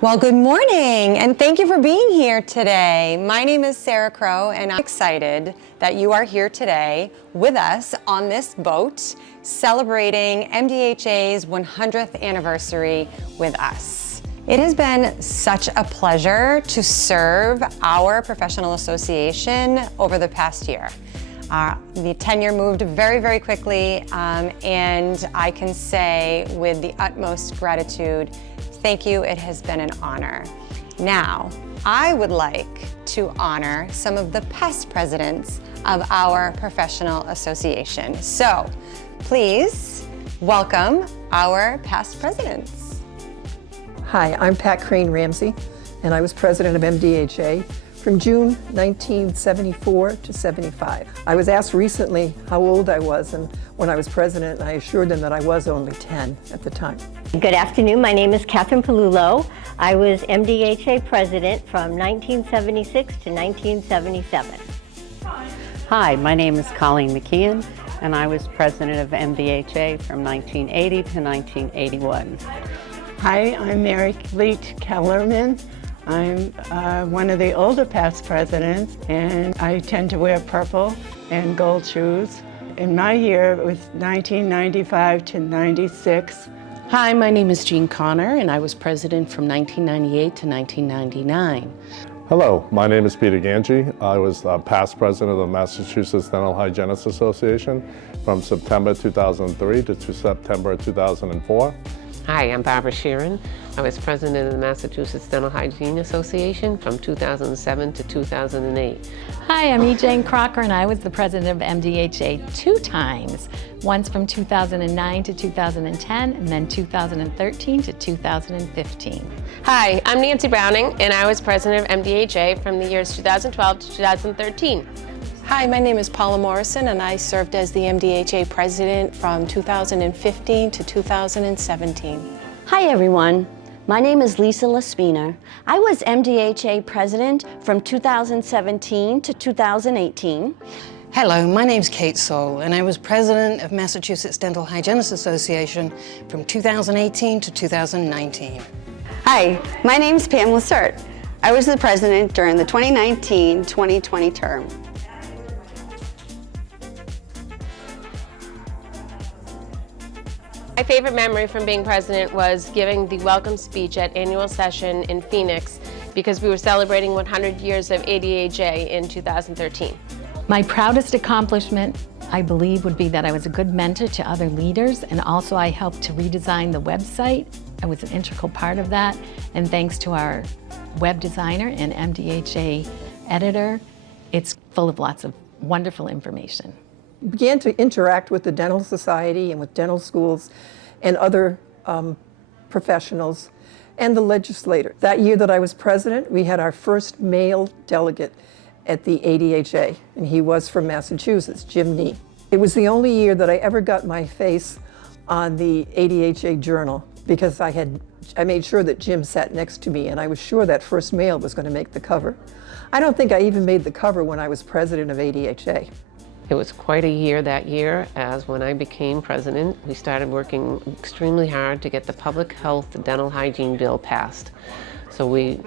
Well, good morning, and thank you for being here today. My name is Sarah Crow, and I'm excited that you are here today with us on this boat celebrating MDHA's 100th anniversary with us. It has been such a pleasure to serve our professional association over the past year. The tenure moved very, very quickly, and I can say with the utmost gratitude, thank you, it has been an honor. Now, I would like to honor some of the past presidents of our professional association. So, please welcome our past presidents. Hi, I'm Pat Crane Ramsey, and I was president of MDHA from June 1974 to 75. I was asked recently how old I was and when I was president, and I assured them that I was only 10 at the time. Good afternoon, my name is Catherine Palullo. I was MDHA president from 1976 to 1977. Hi, my name is Colleen McKeon, and I was president of MDHA from 1980 to 1981. Hi, I'm Mary Leach Kellerman. I'm one of the older past presidents, and I tend to wear purple and gold shoes. In my year, it was 1995 to 96. Hi, my name is Jean Connor, and I was president from 1998 to 1999. Hello, my name is Peter Ganji. I was past president of the Massachusetts Dental Hygienists Association from September 2003 to September 2004. Hi, I'm Barbara Sheeran. I was president of the Massachusetts Dental Hygiene Association from 2007 to 2008. Hi, I'm E. Jane Crocker, and I was the president of MDHA 2 times, once from 2009 to 2010, and then 2013 to 2015. Hi, I'm Nancy Browning, and I was president of MDHA from the years 2012 to 2013. Hi, my name is Paula Morrison, and I served as the MDHA president from 2015 to 2017. Hi, everyone. My name is Lisa Laspina. I was MDHA president from 2017 to 2018. Hello, my name's Kate Soule, and I was president of Massachusetts Dental Hygienists Association from 2018 to 2019. Hi, my name's Pam Lacerte. I was the president during the 2019-2020 term. My favorite memory from being president was giving the welcome speech at annual session in Phoenix because we were celebrating 100 years of ADHA in 2013. My proudest accomplishment, I believe, would be that I was a good mentor to other leaders, and also I helped to redesign the website. I was an integral part of that, and thanks to our web designer and MDHA editor, it's full of lots of wonderful information. Began to interact with the Dental Society and with dental schools and other professionals and the legislator. That year that I was president, we had our first male delegate at the ADHA, and he was from Massachusetts, Jim Nee. It was the only year that I ever got my face on the ADHA Journal because I made sure that Jim sat next to me, and I was sure that first male was going to make the cover. I don't think I even made the cover when I was president of ADHA. It was quite a year that year, as when I became president, we started working extremely hard to get the public health dental hygiene bill passed. So we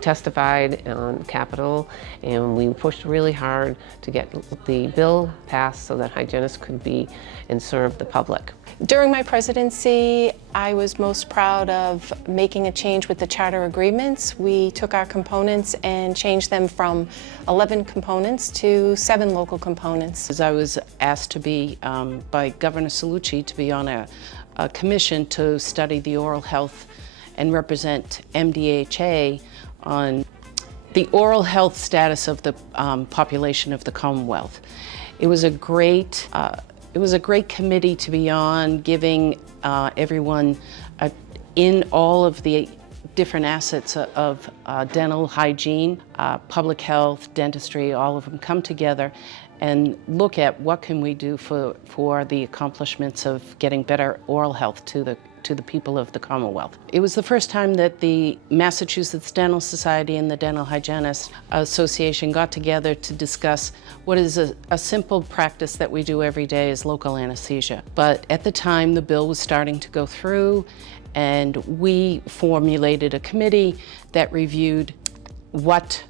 testified on Capitol, and we pushed really hard to get the bill passed so that hygienists could be and serve the public. During my presidency, I was most proud of making a change with the charter agreements. We took our components and changed them from 11 components to 7 local components. As I was asked to be, by Governor Cellucci, to be on a commission to study the oral health and represent MDHA on the oral health status of the population of the Commonwealth. It was a great committee to be on, giving everyone in all of the different assets of dental hygiene, public health, dentistry, all of them come together and look at what can we do for the accomplishments of getting better oral health to the people of the Commonwealth. It was the first time that the Massachusetts Dental Society and the Dental Hygienists Association got together to discuss what is a simple practice that we do every day is local anesthesia. But at the time, the bill was starting to go through, and we formulated a committee that reviewed what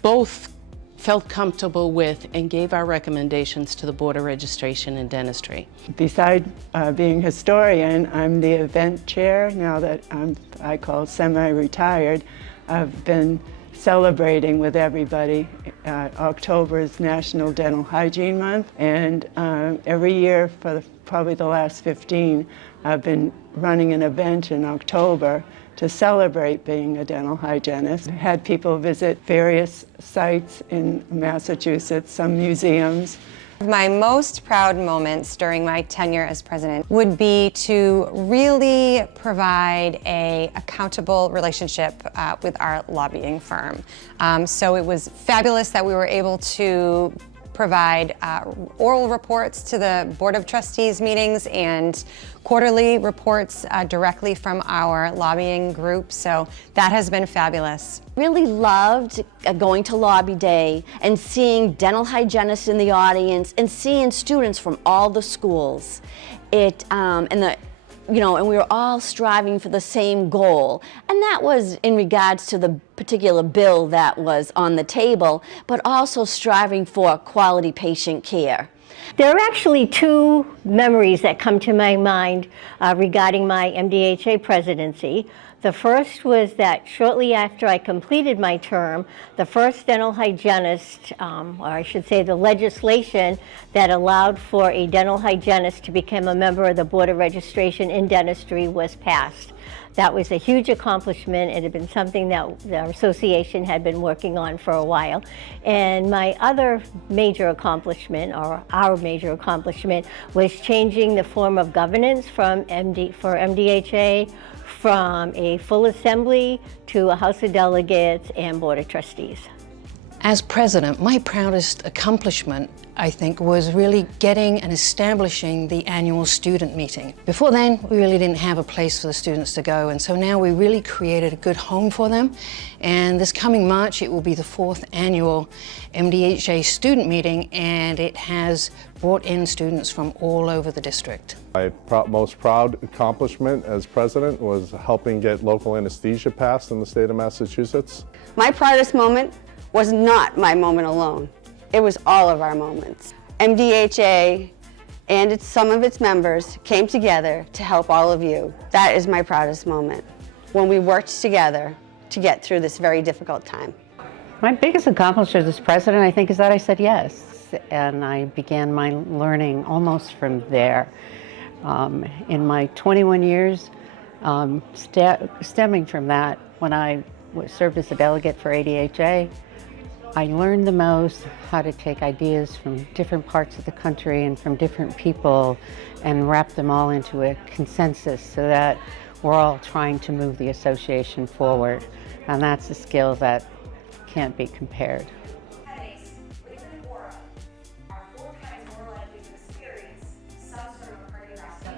both felt comfortable with and gave our recommendations to the Board of Registration in Dentistry. Besides being historian, I'm the event chair now that I call semi-retired. I've been celebrating with everybody. October is National Dental Hygiene Month, and every year for probably the last 15, I've been running an event in October to celebrate being a dental hygienist. Had people visit various sites in Massachusetts, some museums. My most proud moments during my tenure as president would be to really provide an accountable relationship with our lobbying firm. So it was fabulous that we were able to provide oral reports to the Board of Trustees meetings and quarterly reports directly from our lobbying group. So that has been fabulous. Really loved going to Lobby Day and seeing dental hygienists in the audience and seeing students from all the schools. And we were all striving for the same goal. And that was in regards to the particular bill that was on the table, but also striving for quality patient care. There are actually two memories that come to my mind regarding my MDHA presidency. The first was that shortly after I completed my term, the first dental hygienist, or I should say the legislation that allowed for a dental hygienist to become a member of the Board of Registration in Dentistry was passed. That was a huge accomplishment. It had been something that the association had been working on for a while. And my other major accomplishment, or our major accomplishment, was changing the form of governance for MDHA from a full assembly to a House of Delegates and Board of Trustees. As president, my proudest accomplishment, I think, was really getting and establishing the annual student meeting. Before then, we really didn't have a place for the students to go, and so now we really created a good home for them. And this coming March, it will be the 4th annual MDHA student meeting, and it has brought in students from all over the district. My most proud accomplishment as president was helping get local anesthesia passed in the state of Massachusetts. My proudest moment was not my moment alone. It was all of our moments. MDHA and some of its members came together to help all of you. That is my proudest moment, when we worked together to get through this very difficult time. My biggest accomplishment as president, I think, is that I said yes. And I began my learning almost from there. In my 21 years, stemming from that, when I served as a delegate for ADHA, I learned the most how to take ideas from different parts of the country and from different people and wrap them all into a consensus so that we're all trying to move the association forward. And that's a skill that can't be compared.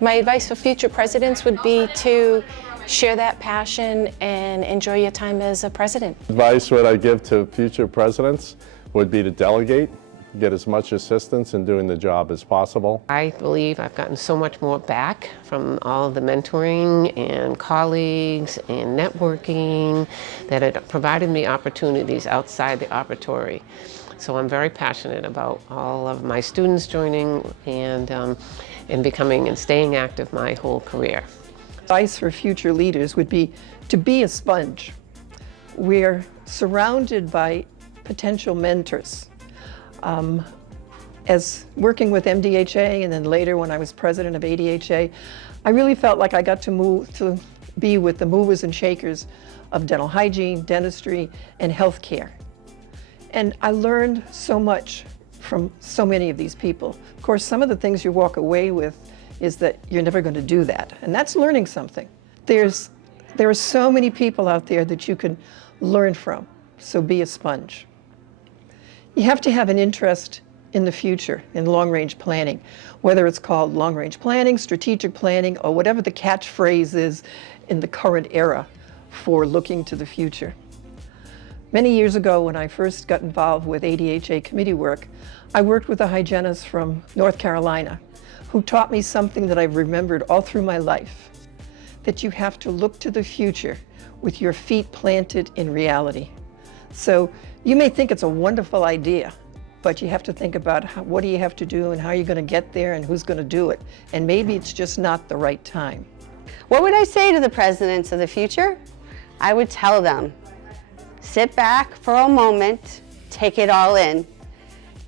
My advice for future presidents would be to share that passion and enjoy your time as a president. Advice what I give to future presidents would be to delegate, get as much assistance in doing the job as possible. I believe I've gotten so much more back from all of the mentoring and colleagues and networking that it provided me opportunities outside the operatory. So I'm very passionate about all of my students joining and becoming and staying active my whole career. Advice for future leaders would be to be a sponge. We're surrounded by potential mentors. As working with MDHA and then later when I was president of ADHA, I really felt like I got to be with the movers and shakers of dental hygiene, dentistry, and healthcare. And I learned so much from so many of these people. Of course, some of the things you walk away with is that you're never going to do that. And that's learning something. There are so many people out there that you can learn from, so be a sponge. You have to have an interest in the future in long-range planning, whether it's called long-range planning, strategic planning, or whatever the catchphrase is in the current era for looking to the future. Many years ago, when I first got involved with ADHA committee work, I worked with a hygienist from North Carolina who taught me something that I've remembered all through my life, that you have to look to the future with your feet planted in reality. So you may think it's a wonderful idea, but you have to think about what do you have to do and how you're going to get there and who's going to do it. And maybe it's just not the right time. What would I say to the presidents of the future? I would tell them, sit back for a moment, take it all in,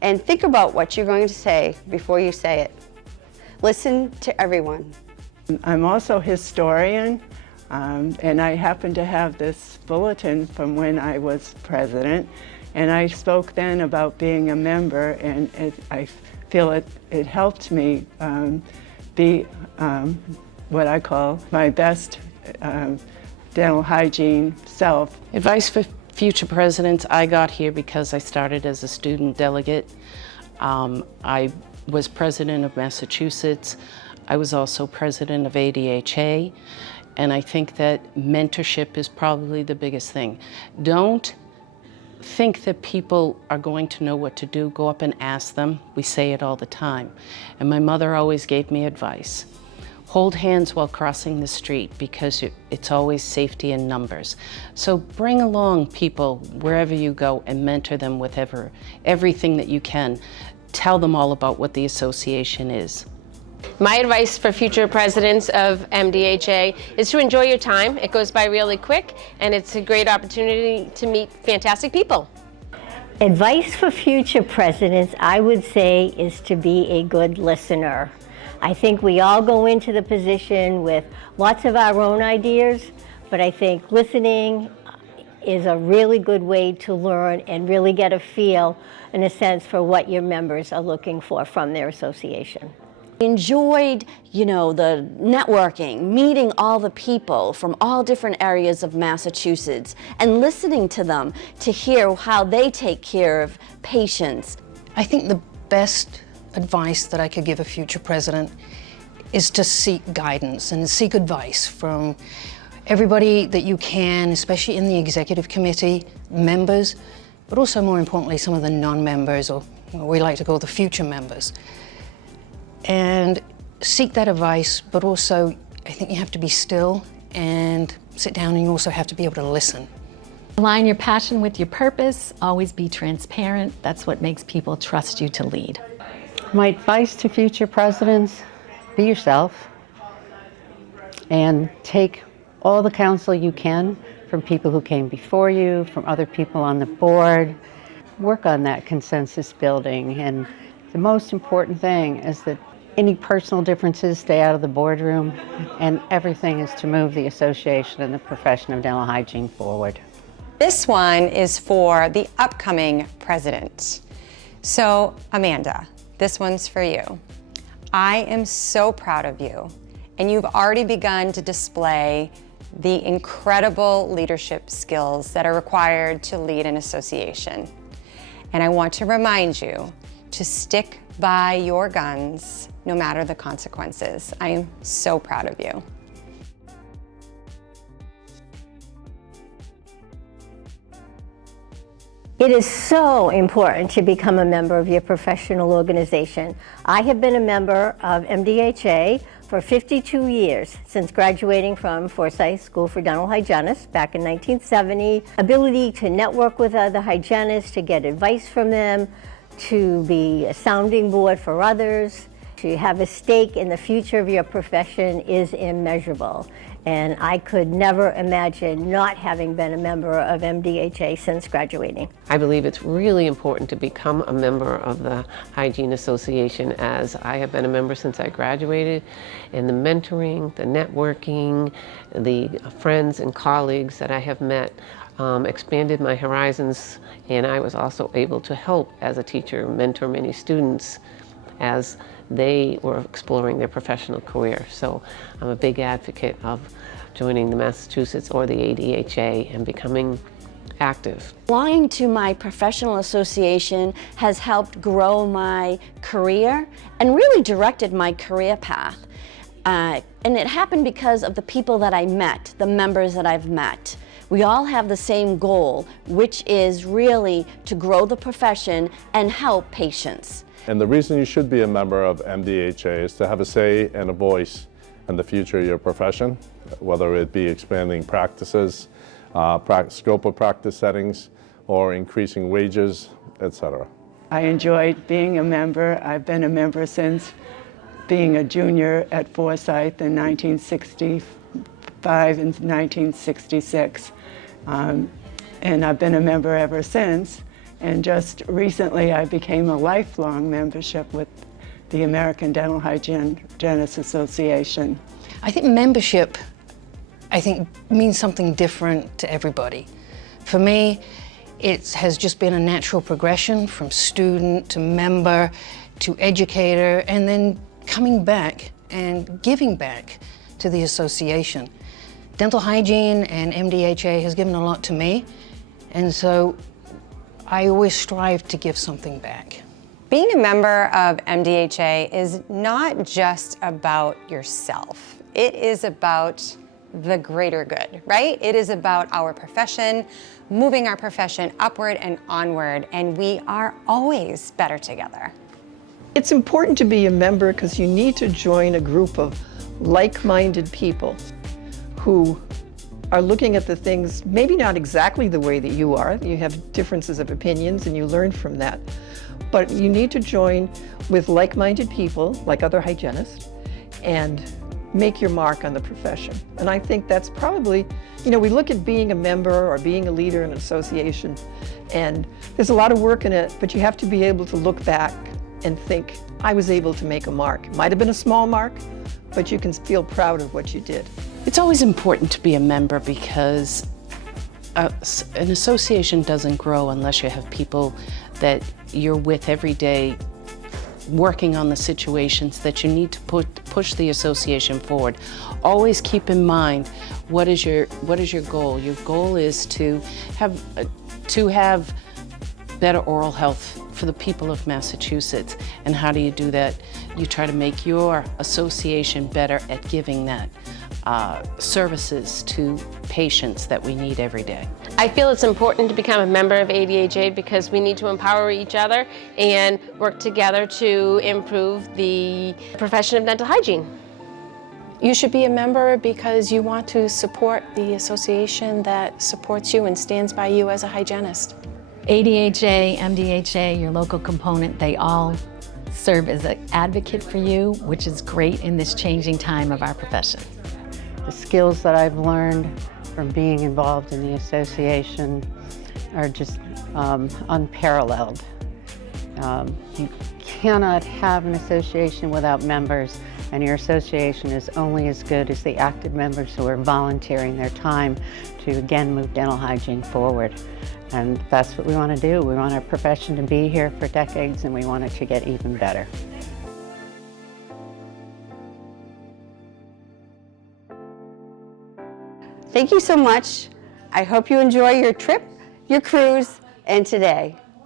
and think about what you're going to say before you say it. Listen to everyone. I'm also a historian, and I happen to have this bulletin from when I was president, and I spoke then about being a member, and I feel it helped me be what I call my best dental hygiene self. Advice for future presidents: I got here because I started as a student delegate. I was president of Massachusetts. I was also president of ADHA, and I think that mentorship is probably the biggest thing. Don't think that people are going to know what to do. Go up and ask them. We say it all the time. And my mother always gave me advice. Hold hands while crossing the street, because it's always safety in numbers. So bring along people wherever you go and mentor them with everything that you can. Tell them all about what the association is. My advice for future presidents of MDHA is to enjoy your time. It goes by really quick, and it's a great opportunity to meet fantastic people. Advice for future presidents, I would say, is to be a good listener. I think we all go into the position with lots of our own ideas, but I think listening is a really good way to learn and really get a feel, in a sense, for what your members are looking for from their association. Enjoyed, the networking, meeting all the people from all different areas of Massachusetts and listening to them to hear how they take care of patients. I think the best advice that I could give a future president is to seek guidance and seek advice from everybody that you can, especially in the executive committee, members, but also more importantly, some of the non-members, or what we like to call the future members. And seek that advice, but also I think you have to be still and sit down, and you also have to be able to listen. Align your passion with your purpose, always be transparent. That's what makes people trust you to lead. My advice to future presidents: be yourself and take all the counsel you can from people who came before you, from other people on the board. Work on that consensus building, and the most important thing is that any personal differences stay out of the boardroom, and everything is to move the association and the profession of dental hygiene forward. This one is for the upcoming president. So, Amanda, this one's for you. I am so proud of you, and you've already begun to display the incredible leadership skills that are required to lead an association. And I want to remind you to stick by your guns no matter the consequences. I am so proud of you. It is so important to become a member of your professional organization. I have been a member of MDHA for 52 years, since graduating from Forsyth School for Dental Hygienists back in 1970. Ability to network with other hygienists, to get advice from them, to be a sounding board for others, to have a stake in the future of your profession is immeasurable. And I could never imagine not having been a member of MDHA since graduating. I believe it's really important to become a member of the Hygiene Association, as I have been a member since I graduated, and the mentoring, the networking, the friends and colleagues that I have met expanded my horizons, and I was also able to help as a teacher mentor many students as they were exploring their professional career. So I'm a big advocate of joining the Massachusetts or the ADHA and becoming active. Belonging to my professional association has helped grow my career and really directed my career path. And it happened because of the people that I met, the members that I've met. We all have the same goal, which is really to grow the profession and help patients. And the reason you should be a member of MDHA is to have a say and a voice in the future of your profession, whether it be expanding practices, scope of practice settings, or increasing wages, etc. I enjoyed being a member. I've been a member since being a junior at Forsyth in 1965 and 1966. And I've been a member ever since. And just recently I became a lifelong membership with the American Dental Hygienists Association. I think membership, means something different to everybody. For me, it has just been a natural progression from student to member to educator, and then coming back and giving back to the association. Dental hygiene and MDHA has given a lot to me, and so I always strive to give something back. Being a member of MDHA is not just about yourself. It is about the greater good, right? It is about our profession, moving our profession upward and onward, and we are always better together. It's important to be a member because you need to join a group of like-minded people who are looking at the things maybe not exactly the way that you are. You have differences of opinions and you learn from that. But you need to join with like-minded people, like other hygienists, and make your mark on the profession. And I think that's probably, we look at being a member or being a leader in an association, and there's a lot of work in it, but you have to be able to look back and think, I was able to make a mark. It might have been a small mark, but you can feel proud of what you did. It's always important to be a member because an association doesn't grow unless you have people that you're with every day working on the situations that you need to push the association forward. Always keep in mind, what is your goal? Your goal is to have better oral health for the people of Massachusetts. And how do you do that? You try to make your association better at giving that services to patients that we need every day. I feel it's important to become a member of ADHA because we need to empower each other and work together to improve the profession of dental hygiene. You should be a member because you want to support the association that supports you and stands by you as a hygienist. ADHA, MDHA, your local component, they all serve as an advocate for you, which is great in this changing time of our profession. The skills that I've learned from being involved in the association are just unparalleled. You cannot have an association without members, and your association is only as good as the active members who are volunteering their time to again move dental hygiene forward. And that's what we want to do. We want our profession to be here for decades, and we want it to get even better. Thank you so much. I hope you enjoy your trip, your cruise, and today.